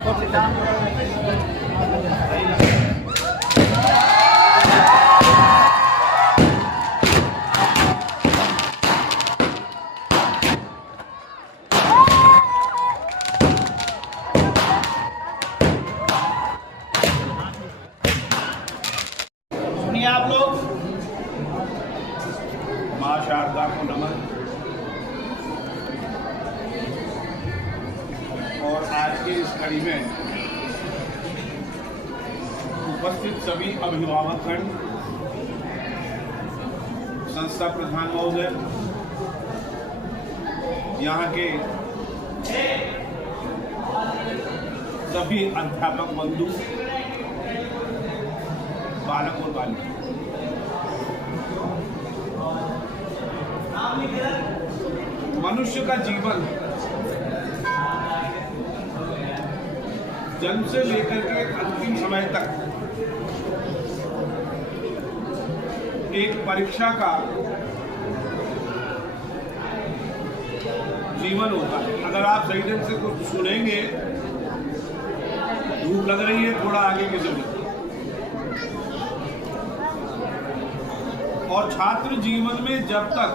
सुनिए आप लोग, मां शारदा को नमन। और आज की इस कड़ी में उपस्थित सभी अभिभावकगण, संस्था प्रधान महोदय, यहाँ के सभी अध्यापक बंधु, बालक और बालिका, मनुष्य का जीवन जन्म से लेकर के अंतिम समय तक एक परीक्षा का जीवन होता है। अगर आप सही ढंग से कुछ सुनेंगे, धूप लग रही है, थोड़ा आगे की जमीन। और छात्र जीवन में जब तक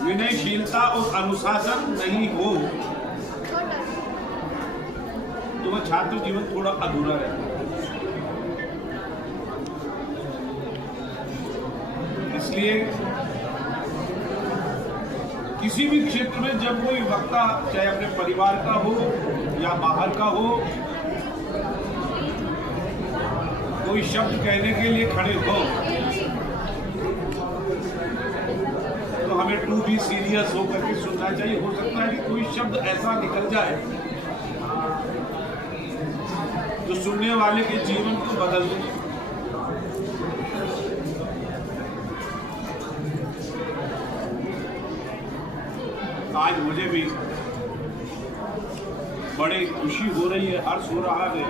विनयशीलता और अनुशासन नहीं हो तो वह छात्र जीवन थोड़ा अधूरा रहता है। इसलिए किसी भी क्षेत्र में जब कोई वक्ता, चाहे अपने परिवार का हो या बाहर का हो, कोई शब्द कहने के लिए खड़े हो तो हमें टू बी सीरियस होकर के सुनना चाहिए। हो सकता है कि कोई शब्द ऐसा निकल जाए जो सुनने वाले के जीवन को बदल दे। आज मुझे भी बड़ी खुशी हो रही है, हर्ष हो रहा है।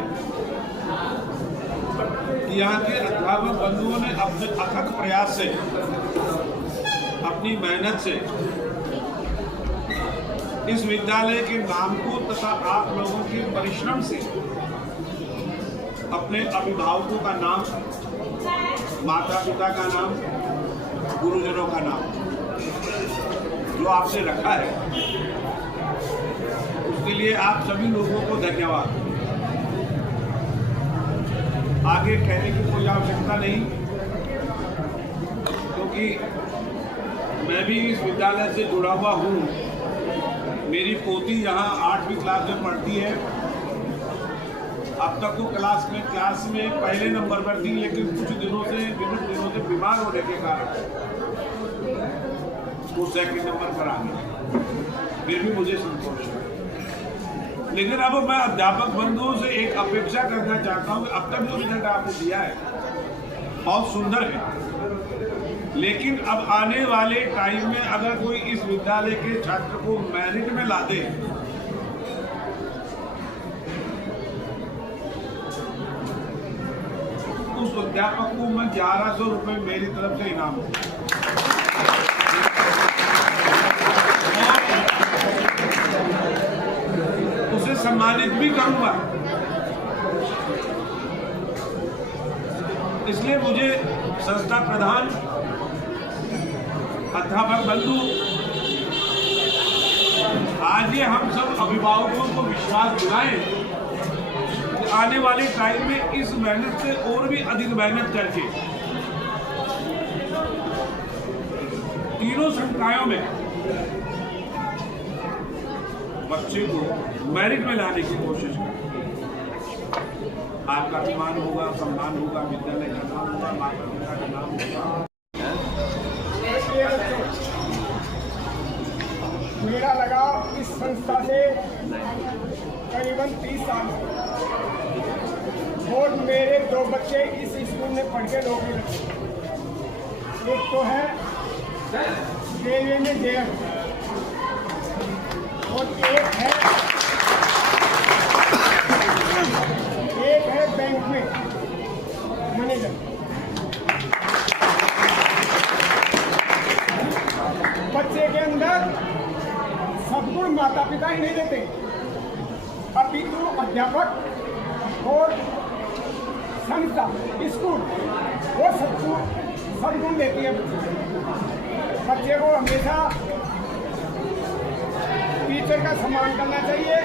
यहाँ के अध्यापक बंधुओं ने अपने अथक प्रयास से, अपनी मेहनत से इस विद्यालय के नाम को तथा आप लोगों के परिश्रम से अपने अभिभावकों का नाम, माता पिता का नाम, गुरुजनों का नाम जो आपसे रखा है, उसके लिए आप सभी लोगों को धन्यवाद। आगे कहने की कोई आवश्यकता नहीं, क्योंकि मैं भी इस विद्यालय से जुड़ा हुआ हूँ। मेरी पोती यहाँ 8वीं क्लास में पढ़ती है। अब तक वो क्लास में पहले नंबर पर थी, लेकिन कुछ दिनों से बीमार होने के कारण वो सेकंड नंबर पर आ गई। फिर भी मुझे संतोष है। लेकिन अब मैं अध्यापक बंधुओं से एक अपेक्षा करना चाहता हूं कि अब तक जो रिजल्ट आपने दिया है बहुत सुंदर है, लेकिन अब आने वाले टाइम में अगर कोई इस विद्यालय के छात्र को मेरिट में ला दे उस अध्यापक को मैं 1100 रुपए मेरी तरफ से इनाम दूंगा। सम्मानित भी करूंगा। इसलिए मुझे संस्था प्रधान, अध्यापक बंधु, आज ये हम सब अभिभावकों को विश्वास दिलाएं कि आने वाले टाइम में इस मेहनत से और भी अधिक मेहनत करके तीनों संकायों में बच्चे को मेरिट में लाने की कोशिश करें। आपका सम्मान होगा, सम्मान होगा, विद्यालय का नाम होगा, माता पिता का नाम होगा। मेरा लगाव इस संस्था से करीबन 30 साल और मेरे 2 बच्चे इस स्कूल में पढ़ के नौकरी लगे। एक तो है रेलवे में जेएम और एक है बैंक में मैनेजर। बच्चे के अंदर सद्गुण माता पिता ही नहीं देते, अपितु अध्यापक और संस्था स्कूल वो सद्गुण देती है। बच्चे को हमेशा टीचर का सम्मान करना चाहिए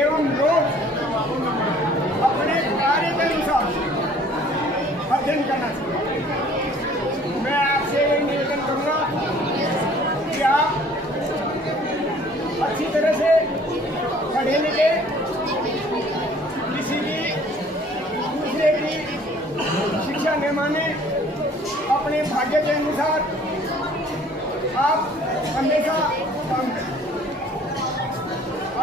एवं रोज अपने कार्य के अनुसार अध्ययन करना चाहिए। मैं आपसे यही निवेदन करूँगा कि आप अच्छी तरह से पढ़े लिखे, किसी की दूसरे की शिक्षा न माने, अपने भाग्य के अनुसार आप हमेशा काम करें।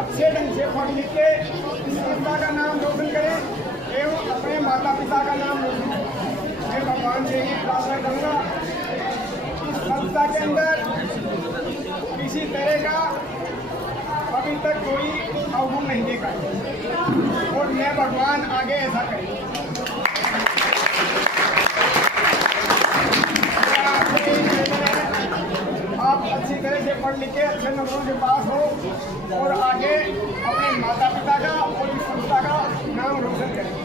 अच्छे ढंग से पढ़ लिख के संस्था का नाम रोशन करें एवं अपने माता पिता का नाम रोशन करें। मैं भगवान से ही प्रार्थना करूँगा इस संस्था के अंदर किसी तरह का अभी तक कोई अवगुण नहीं देखा और मैं भगवान आगे ऐसा करें। आप अच्छी तरह से पढ़ लिख के अच्छे नंबरों से पास हो और आगे अपने माता पिता का और इस संस्था का नाम रोशन करें।